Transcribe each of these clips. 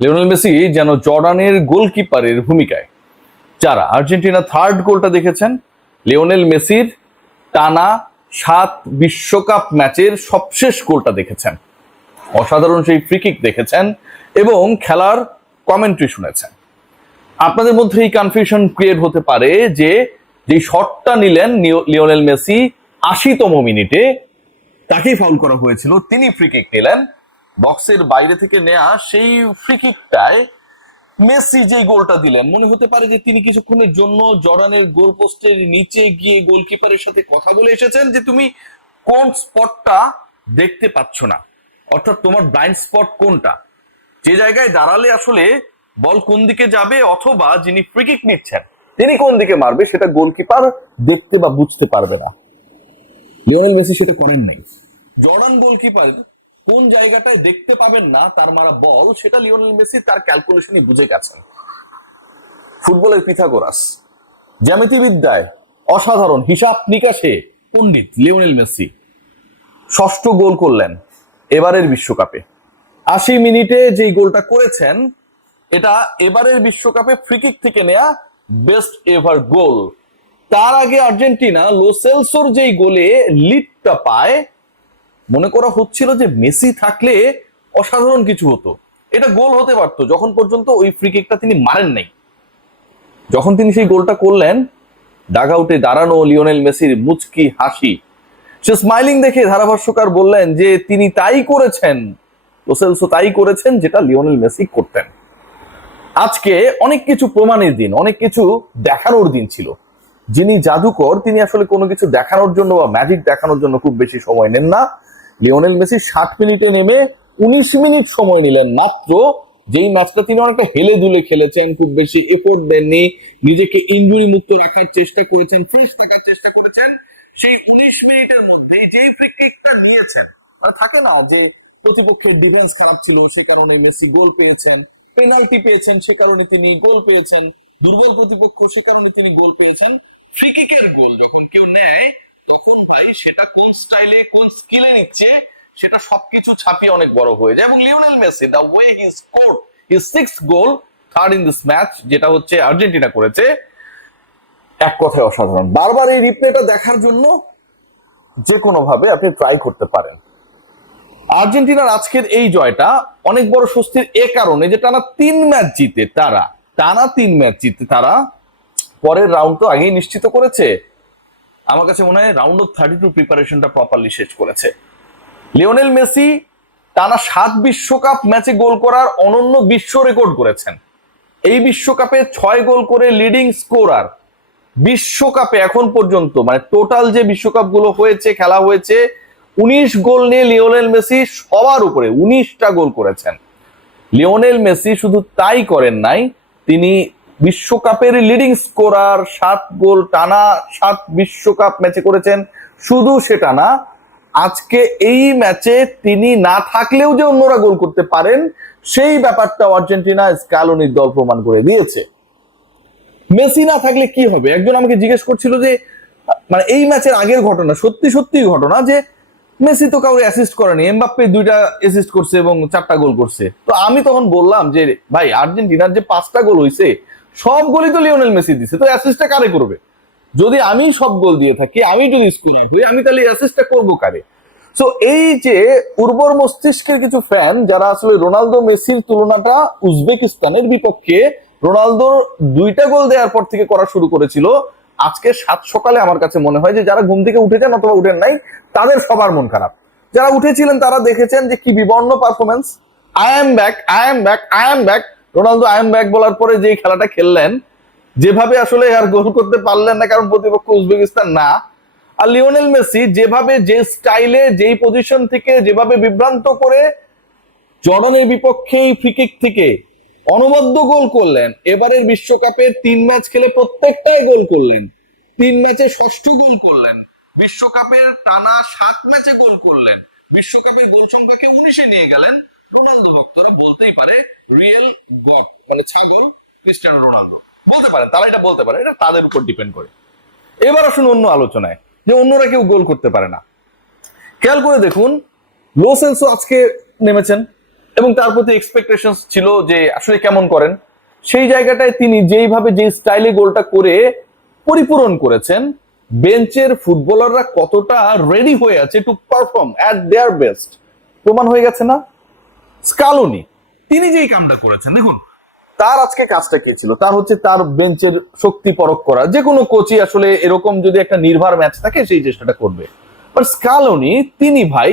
Lionel Messi যেন জর্ডানের গোলকিপারের ভূমিকায়। যারা আর্জেন্টিনা থার্ড গোলটা দেখেছেন, লিওনেল মেসির টানা 7 বিশ্বকাপ ম্যাচের সবশেষ গোলটা দেখেছেন, অসাধারণ সেই ফ্রিকিক দেখেছেন এবং খেলার কমেন্ট্রি শুনেছেন। আপনাদের মধ্যে এই কনফিউশন ক্রিয়েট হতে পারে যে যেই শটটা নিলেন লিওনেল মেসি 80তম মিনিটে, তাকেই ফাউল করা হয়েছিল, তিনি ফ্রিকিক নিলেন। বক্সের বাইরে থেকে নেয়া সেই ফ্রিকিকটায় মেসি যে গোলটা দিলেন, মনে হতে পারে যে তিনি কিছুক্ষণের জন্য জর্ডানের গোল পোস্টের নিচে গিয়ে গোলকিপারের সাথে কথা বলে এসেছেন যে তুমি কোন স্পটটা দেখতে পাচ্ছ না, অর্থাৎ তোমার ব্লাইন্ড স্পট কোনটা, যে জায়গায় দাঁড়ালে আসলে বল কোন দিকে যাবে অথবা যিনি ফ্রিকিক নিচ্ছেন তিনি কোন দিকে মারবে সেটা গোলকিপার দেখতে বা বুঝতে পারবে না। লিওনেল মেসি সেটা করেন নাই। জর্ডান গোলকিপার কোন জায়গাটায় দেখতে পাবেন না তার মারা বল, সেটা লিওনেল মেসি তার ক্যালকুলেশনে বুঝে গেছেন। ফুটবলের পিথাগোরাস, জ্যামিতিবিদ্যায় অসাধারণ, হিসাব নিকাশে পণ্ডিত লিওনেল মেসি ষষ্ঠ গোল করলেন এবারের বিশ্বকাপে। 80 মিনিটে যে গোলটা করেছেন এটা এবারের বিশ্বকাপে ফ্রিকিক থেকে নেয়া বেস্ট এভার গোল। তার আগে আর্জেন্টিনা লো সেলসোর যেই গোলে লিডটা পায়, মনে করা হচ্ছিল যে মেসি থাকলে অসাধারণ কিছু হতো, এটা গোল হতে পারতো, যখন পর্যন্ত ওই ফ্রি কিকটা তিনি মারেন নাই। যখন তিনি সেই গোলটা করলেন, ডাগ আউটে দাঁড়ানো লিওনেল মেসির মুচকি হাসি, সে স্মাইলিং দেখে ধারাভাষ্যকার বললেন যে তিনি তাই করেছেন, লো সেলসো তাই করেছেন যেটা লিওনেল মেসি করতেন। আজকে অনেক কিছু প্রমাণের দিন, অনেক কিছু দেখানোর দিন ছিল। যিনি জাদুকর তিনি আসলে কোনো কিছু দেখানোর জন্য বা ম্যাজিক দেখানোর জন্য খুব বেশি সময় নেন না। লিওনেল মেসি 60 মিনিটে নেমে 19 মিনিট সময় নিলেন মাত্র, যেই ম্যাচটা তিনি অনেকটা হেলে দুলে খেলেছেন, খুব বেশি এফোর্ট দেননি, নিজেকে ইনজুরি মুক্ত রাখার চেষ্টা করেছেন, ফ্রেশ থাকার চেষ্টা করেছেন। সেই 19 মিনিটের মধ্যে যেই ফ্রি কিকটা নিয়েছেন, থাকে না যে প্রতিপক্ষের ডিফেন্স খারাপ ছিল সে কারণে মেসি গোল পেয়েছেন, পেনাল্টি পেয়েছেন সে কারণে তিনি গোল পেয়েছেন, দুর্বল প্রতিপক্ষ সে কারণে তিনি গোল পেয়েছেন। ফ্রি কিকের গোল যখন কেউ নেয় তখন ভাই সেটা কোন স্টাইলে কোন স্কিলে নিচ্ছে সেটা সবকিছু ছাপিয়ে অনেক বড় হয়ে যায়। এবং Lionel Messi the way he score his 6th goal, third in this match, যেটা হচ্ছে আর্জেন্টিনা করেছে, এক কথায় অসাধারণ। বারবার এই রিপ্লেটা দেখার জন্য যে কোনো ভাবে আপনি ট্রাই করতে পারেন। আর্জেন্টিনার আজকের এই জয়টা অনেক বড় স্বস্তির এ কারণে যে টানা 3 ম্যাচ জিতে তারা পরের রাউন্ড তো আগেই নিশ্চিত করেছে। আমার কাছে মনে হয় রাউন্ড অফ 32 প্রিপারেশনটা প্রপারলি শেষ করেছে। লিওনেল মেসি টানা 7 বিশ্বকাপ ম্যাচে গোল করার অনন্য বিশ্ব রেকর্ড করেছেন। এই বিশ্বকাপে 6 গোল করে লিডিং স্কোরার। বিশ্বকাপে এখন পর্যন্ত মানে টোটাল যে বিশ্বকাপ গুলো হয়েছে, খেলা হয়েছে, 19 গোল নিয়ে লিওনেল মেসি সবার উপরে 19টা গোল করেছেন। লিওনেল মেসি শুধু তাই করেন নাই, তিনি বিশ্বকাপের লিডিং স্কোরার, 7 গোল টানা 7 বিশ্বকাপ ম্যাচে করেছেন। শুধু সেটা না, আজকে এই ম্যাচে তিনি না থাকলেও যে অন্যরা গোল করতে পারেন সেই ব্যাপারটা আর্জেন্টিনা স্ক্যালোনির দল প্রমাণ করে দিয়েছে। মেসি না থাকলে কি হবে? একজন আমাকে জিজ্ঞেস করছিল যে মানে এই ম্যাচের আগের ঘটনা, সত্যি সত্যি ঘটনা, যে মেসি তো কাউকে অ্যাসিস্ট করেনি, এমবাপ্পে 2টা অ্যাসিস্ট করছে এবং 4টা গোল করছে। তো আমি তখন বললাম যে ভাই আর্জেন্টিনার যে 5টা গোল হয়েছে সব গোলই তো লিওনেল মেসি দিছে, তো অ্যাসিস্টটা কারে করবে? যদি আমি সব গোল দিয়ে থাকি, আমি যদি স্কোরার হই, আমি তাহলে অ্যাসিস্টটা করবো কারে? সো এই যে উর্বর মস্তিষ্কের কিছু ফ্যান যারা আসলে রোনালদো মেসির তুলনাটা উজবেকিস্তানের বিপক্ষে রোনালদো 2টা গোল দেওয়ার পর থেকে করা শুরু করেছিল, আজকে 7 সকালে আমার কাছে মনে হয় যে যারা ঘুম থেকে উঠেছেন অথবা উঠেন নাই তাদের সবার মন খারাপ। যারা উঠেছিলেন তারা দেখেছেন যে কি বিবর্ণ performance. I am back, I am back, I am back, Ronaldo I am back বলার পরে যে খেলাটা খেললেন, যেভাবে আসলে আর গোল করতে পারলেন না কারণ প্রতিপক্ষ উজবেকিস্তান না। আর লিওনেল মেসি যেভাবে, যে স্টাইলে, যেই পজিশন থেকে, যেভাবে বিভ্রান্ত করে জর্ডানের বিপক্ষে ফ্রি কিক থেকে অনবদ্য গোল করলেন। এবারের বিশ্বকাপে 3 ম্যাচ খেলে প্রত্যেকটাই গোল করলেন, 3 ম্যাচে 6ষ্ঠ গোল করলেন, বিশ্বকাপের টানা 7 ম্যাচে গোল করলেন, বিশ্বকাপের গোল সংখ্যাকে 19-এ নিয়ে গেলেন। রোনালদো ভক্তরা বলতেই পারে রিয়েল গড, মানে ছাগল ক্রিস্টিয়ানো রোনালদো বলতে পারে, তারা এটা বলতে পারে, এটা তাদের উপর ডিপেন্ড করে। এবার আসুন অন্য আলোচনায়, যে অন্যরা কেউ গোল করতে পারে না। খেয়াল করে দেখুন, লো সেলসো আজকে নেমেছেন, এবং তার প্রতি এক্সপেকটেশন ছিল যে আসলে কেমন করেন। সেই জায়গাটায় তিনি যেইভাবে যে স্টাইলে গোলটা করে পরিপূরণ করেছেন, বেঞ্চের ফুটবলাররা কতটা রেডি হয়ে আছে to perform at their best প্রমাণ হয়ে গেছে না? স্কালোনি তিনি যেই কামটা করেছেন, দেখুন তার আজকে কাজটা কি ছিল, তার হচ্ছে তার বেঞ্চের শক্তি পরখ করা। যে কোনো কোচই আসলে এরকম যদি একটা নির্ভর ম্যাচ থাকে সেই চেষ্টাটা করবে। বাট স্কালোনি তিনি ভাই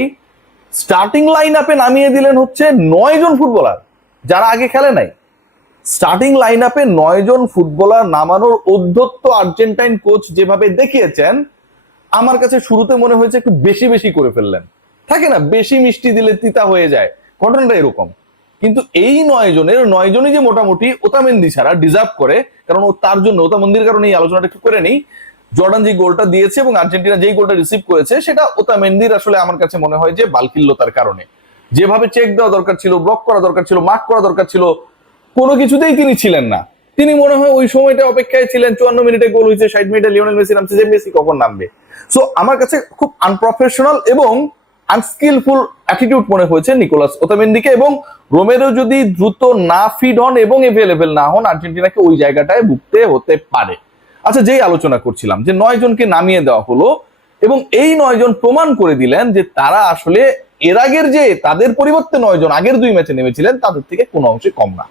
স্টার্টিং লাইন আপে নামিয়ে দিলেন হচ্ছে 9 জন ফুটবলার যারা আগে খেলে নাই। স্টার্টিং লাইন আপে 9 জন ফুটবলার নামানোর অধ্যত্ত আর্জেন্টাইন কোচ যেভাবে দেখিয়েছেন, আমার কাছে শুরুতে মনে হয়েছে একটু বেশি বেশি করে ফেললেন। থাকে না, বেশি মিষ্টি দিলে তিতা হয়ে যায়, ঘটনাটা এরকম। কিন্তু এই 9 জনের 9 জনই যে মোটামুটি ওতামেন্দি ছাড়া ডিজার্ভ করে, কারণ ও তার জন্য ওতামেন্দির কারণে এই আলোচনাটা একটু করে নেই। জর্ডান যে গোলটা দিয়েছে এবং আর্জেন্টিনা যেই গোলটা রিসিভ করেছে সেটা ওতামেন্দির আসলে আমার কাছে মনে হয় যে বালকিল্লতার কারণে। যেভাবে চেক দেওয়া দরকার ছিল, ব্লক করা দরকার ছিল, মার্ক করা দরকার ছিল, কোনো কিছুতেই তিনি ছিলেন না। তিনি মনে হয় ওই সময়টা অপেক্ষায় ছিলেন, 54 মিনিটে গোল হয়েছে, 60 মিনিটে লিওনেল মেসি নামছে, যে মেসি কখন নামবে। সো আমার কাছে খুব আনপ্রফেশনাল এবং আনস্কিলফুল অ্যাটিটিউড মনে হয়েছে নিকোলাস ওতামেন্দিকে। এবং রোমেরো যদি দ্রুত না ফিড হন এবং এভেলেবেল না হন, আর্জেন্টিনাকে ওই জায়গাটায় ভুগতে হতে পারে। আচ্ছা, যেই আলোচনা করছিলাম যে 9 জনকে নামিয়ে দেওয়া হলো এবং এই 9 জন প্রমাণ করে দিলেন যে তারা আসলে এর আগের যে তাদের পরিবর্তে 9 জন আগের 2 ম্যাচে নেমেছিলেন তাদের থেকে কোনো অংশে কম না।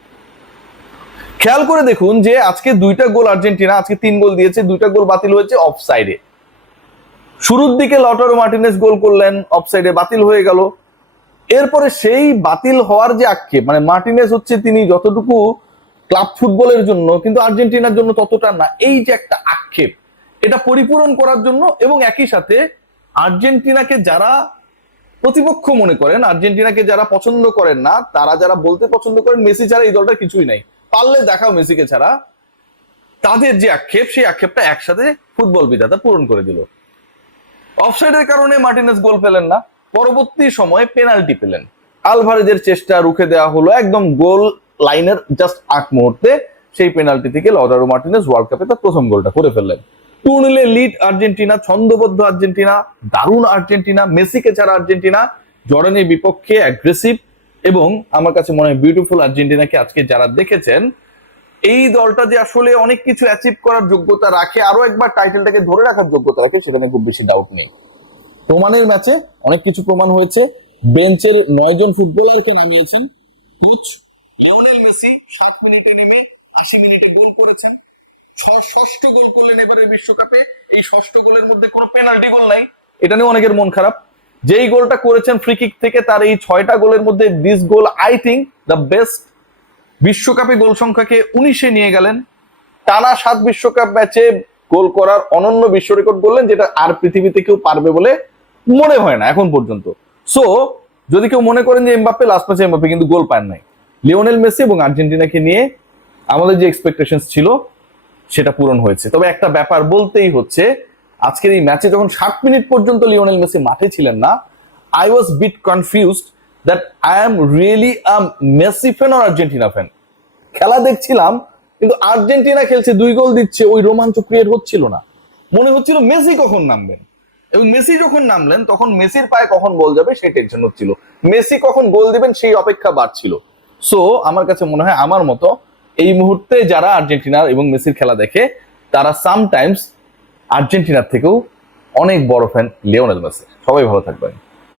খেয়াল করে দেখুন যে আজকে 2টা গোল আর্জেন্টিনা, আজকে 3 গোল দিয়েছে, 2টা গোল বাতিল হয়েছে অফসাইডে। শুরুর দিকে লটারো মার্টিনেজ গোল করলেন, অফসাইডে বাতিল হয়ে গেল। এরপরে সেই বাতিল হওয়ার যে আক্ষেপ, মানে মার্টিনেজ হচ্ছে তিনি যতটুকু ক্লাব ফুটবলের জন্য কিন্তু আর্জেন্টিনার জন্য ততটা না, এই যে একটা আক্ষেপ, এটা পরিপূরণ করার জন্য এবং একই সাথে আর্জেন্টিনাকে যারা প্রতিপক্ষ মনে করেন, আর্জেন্টিনাকে যারা পছন্দ করেন না, তারা যারা বলতে পছন্দ করেন মেসি ছাড়া এই দলটা কিছুই নাই, পারলে দেখাও মেসিকে ছাড়া, তাদের যে আক্ষেপ সেই আক্ষেপটা একসাথে ফুটবল বিধাতা পূরণ করে দিল। অফসাইডের কারণে মার্টিনেজ গোল পেলেন না, পরবর্তী সময়ে পেনাল্টি পেলেন, আলভারেজের চেষ্টা রুখে দেওয়া হলো একদম গোল লাইনের জাস্ট আগ মুহূর্তে। সেই পেনাল্টি থেকে লটারো মার্টিনেজ ওয়ার্ল্ড কাপে তার প্রথম গোলটা করে ফেললেন। 2-0 লিড আর্জেন্টিনা, ছন্দবদ্ধ আর্জেন্টিনা, দারুণ আর্জেন্টিনা, মেসিকে ছাড়া আর্জেন্টিনা, জর্ডানের বিপক্ষে অ্যাগ্রেসিভ এবং আমার কাছে মনে হয় বিউটিফুল আর্জেন্টিনাকে আজকে যারা দেখেছেন, এই দলটা যে আসলে অনেক কিছু অ্যাচিভ করার যোগ্যতা রাখে, আরো একবার টাইটেলটাকে ধরে রাখার যোগ্যতা রাখে, সেটা নিয়ে খুব বেশি ডাউট নেই। প্রমাণের ম্যাচে অনেক কিছু প্রমাণ হয়েছে। বেঞ্চের 9 জন ফুটবলারকে নামিয়েছেন কোচ লিওনেল মেসি, 7 মিনিটে নেমে 80 মিনিটে গোল করেছেন, ষষ্ঠ গোল করলেন এবারের বিশ্বকাপে। এই ষষ্ঠ গোলের মধ্যে কোনো পেনাল্টি গোল নাই, এটা নিয়ে অনেকের মন খারাপ। যেই গোলটা করেছেন ফ্রি কিক থেকে, তার এই 6টা গোলের মধ্যে this goal I think the best. বিশ্বকাপে গোল সংখ্যাকে 19-এ নিয়ে গেলেন, টানা 7 বিশ্বকাপ ম্যাচে গোল করার অনন্য বিশ্ব রেকর্ড করলেন, যেটা আর পৃথিবীতে কেউ পারবে বলে মনে হয় না এখন পর্যন্ত। সো যদি কেউ মনে করেন যে এমবাপ্পে লাস্ট ম্যাচে এমবাপ্পে কিন্তু গোল পান নাই, লিওনেল মেসি এবং আর্জেন্টিনাকে নিয়ে আমাদের যে এক্সপেকটেশন ছিল সেটা পূরণ হয়েছে। তবে একটা ব্যাপার বলতেই হচ্ছে, আজকের এই ম্যাচে যখন 60 মিনিট পর্যন্ত লিওনেল মেসি মাঠে ছিলেন না, I was bit confused that I am really a Messi fan or Argentina fan. খেলা দেখছিলাম কিন্তু আর্জেন্টিনা খেলছে, 2 গোল দিচ্ছে, ওই রোমাঞ্চ ক্রিয়েট হচ্ছিল না। মনে হচ্ছিল মেসি কখন নামবেন, এবং মেসি যখন নামলেন তখন মেসির পায়ে কখন বল যাবে সেই টেনশন হচ্ছিল, মেসি কখন গোল দিবেন সেই অপেক্ষা বাড়ছিল। সো আমার কাছে মনে হয় আমার মতো এই মুহূর্তে যারা আর্জেন্টিনা এবং মেসির খেলা দেখে, তারা সামটাইমস আর্জেন্টিনার থেকেও অনেক বড় ফ্যান লিওনেল মেসি। সবাই ভালো থাকবেন।